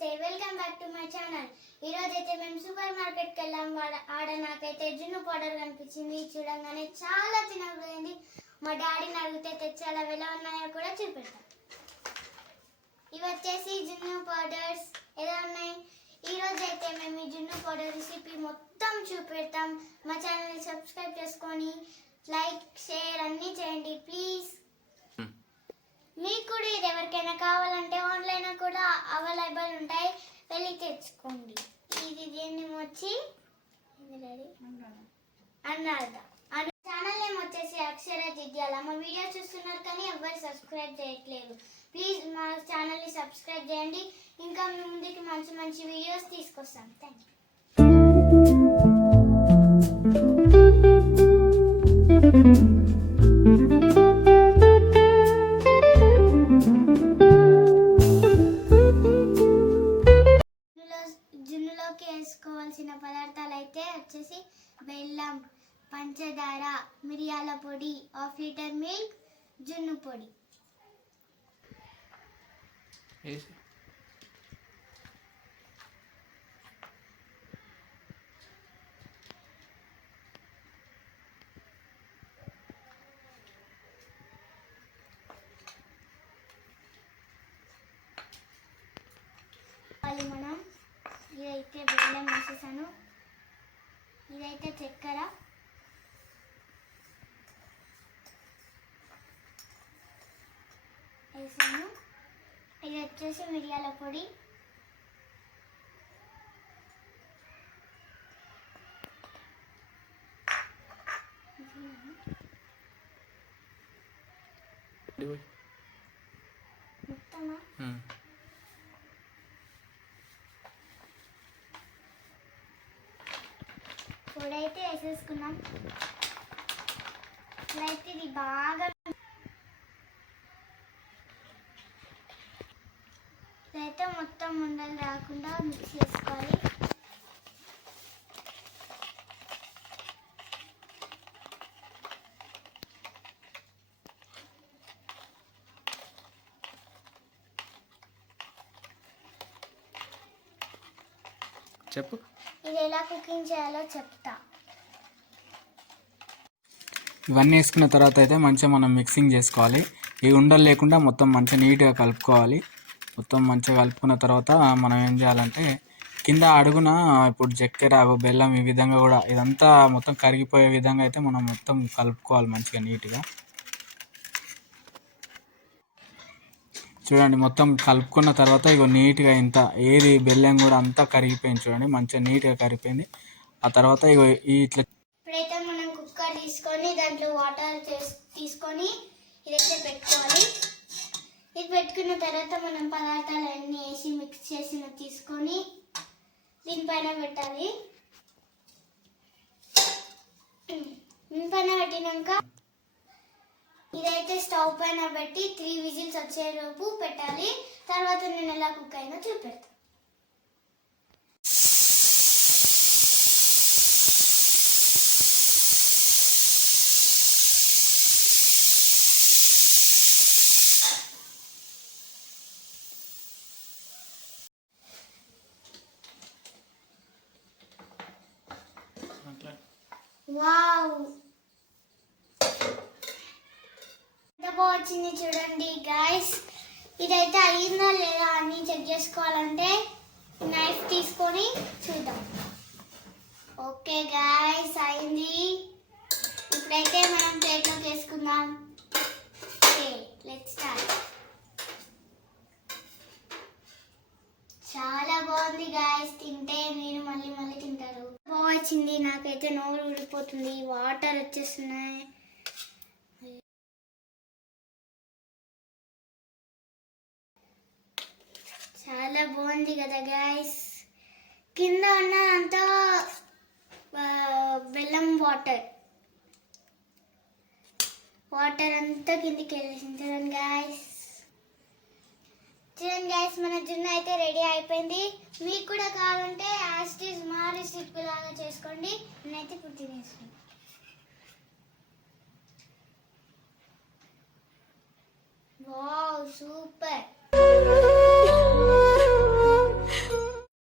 నమస్తే welcome back to my channel ఈ రోజు అయితే మేము సూపర్ మార్కెట్కి వెళ్ళాం. వాడ- ఆడ నాకైతే జున్ను పౌడర్ కనిపించింది. చూడంగానే చాలా తినబోయింది. మా డాడీని అడిగితే తెచ్చాలా ఎలా ఉన్నాయో కూడా చూపెడతాం. ఇవి వచ్చేసి జున్ను పౌడర్స్. ఎలా ఉన్నాయి? ఈ రోజు అయితే మేము ఈ జున్ను పౌడర్ రెసిపీ మొత్తం చూపెడతాం. మా ఛానల్ని సబ్స్క్రైబ్ చేసుకొని లైక్ షేర్ అన్నీ చేయండి ప్లీజ్ మీకు కూడా ఇది ఎవరికైనా కావాలంటే కూడా అవైలబుల్ ఉంటాయి. వెళ్ళి తెచ్చుకోండి. ఇది దీన్ని వచ్చి ఇది అను ఛానల్ నేమ్ వచ్చేసి అక్షర జిద్యాల మా వీడియో చూస్తున్నారు కానీ ఎవరు సబ్స్క్రైబ్ చేయట్లేదు. ప్లీజ్ మా ఛానల్ని సబ్స్క్రైబ్ చేయండి. ఇంకా ముందుకి మంచి మంచి వీడియోస్ తీసుకొస్తాం. Thank you. జున్నులో బెల్లం పంచదార మిరియాల పొడి హాఫ్ లీటర్ మిల్క్ జున్ను పొడి. మనం ఇదైతే బెల్లం వేసేసాను. ఇదైతే చక్కెర. వేసాను. ఇది వచ్చేసి మిరియాల పొడి. మొత్తమా? ఉమ్. వేసేసుకున్నాం ఇప్పుడైతే ఇది బాగా ఇదైతే మొత్తం ఉండలు రాకుండా మిక్స్ చేసుకోవాలి చెప్పు ఇది ఎలా కుకింగ్ చేయాలో చెప్తా. ఇవన్నీ వేసుకున్న తర్వాత అయితే మంచిగా మనం మిక్సింగ్ చేసుకోవాలి. ఈ ఉండలు లేకుండా మొత్తం మంచిగా నీట్గా కలుపుకోవాలి. మొత్తం మంచిగా కలుపుకున్న తర్వాత మనం ఏం చేయాలంటే కింద అడుగున ఇప్పుడు చక్కెర బెల్లం ఈ విధంగా కూడా ఇదంతా మొత్తం కరిగిపోయే విధంగా అయితే మనం మొత్తం కలుపుకోవాలి మంచిగా నీట్గా. చూడండి మొత్తం కలుపుకున్న తర్వాత ఇగో నీట్గా ఇంత ఏది బెల్లం కూడా అంతా కరిగిపోయింది చూడండి మంచిగా నీట్గా కరిగిపోయింది. ఆ తర్వాత ఇగో ఈ ఇట్లా ఇప్పుడైతే మనం కుక్కర్ తీసుకొని దాంట్లో వాటర్ తీసుకొని ఇదైతే పెట్టుకోవాలి. ఇది పెట్టుకున్న తర్వాత మనం పదార్థాలు అన్నీ వేసి మిక్స్ చేసిన తీసుకొని దీనిపైన పెట్టాలి. దీనిపైన పెట్టినాక ఇదైతే స్టవ్ పైన పెట్టి త్రీ విజిల్స్ వచ్చేలోపు పెట్టాలి. తర్వాత నేను ఎలా కుక్ అయినా చూపెడతాను వావ్ ఎంత బాగా వచ్చింది చూడండి గాయస్ ఇదైతే అయ్యిందో లేదా అని చెక్ చేసుకోవాలంటే నైఫ్ తీసుకొని చూద్దాం. ఓకే గాయస్ అయింది. ఇప్పుడైతే మనం ప్లేట్లో చేసుకుందాం ఓకే లెట్ స్టార్ట్ చాలా బాగుంది గాయస్ తింటే మీరు మళ్ళీ మళ్ళీ తింటారు. బాగా వచ్చింది. నాకైతే నోరు ఊడిపోతుంది వాటర్ వచ్చేస్తున్నాయి. కదా బాగుంది కదా గాయస్ కింద ఉన్నదంతా ఆ, బెల్లం వాటర్ వాటర్ అంతా కిందికి వెళ్ళేసింది. చూడండి గాయస్ చూడండి గాయస్ మన జున్ను అయితే రెడీ అయిపోయింది. మీకు కూడా కావాలంటే యాస్టీస్ మా రెసిపీ లాగా చేసుకోండి. నేనైతే ఇప్పుడు తినేసుకుంటాను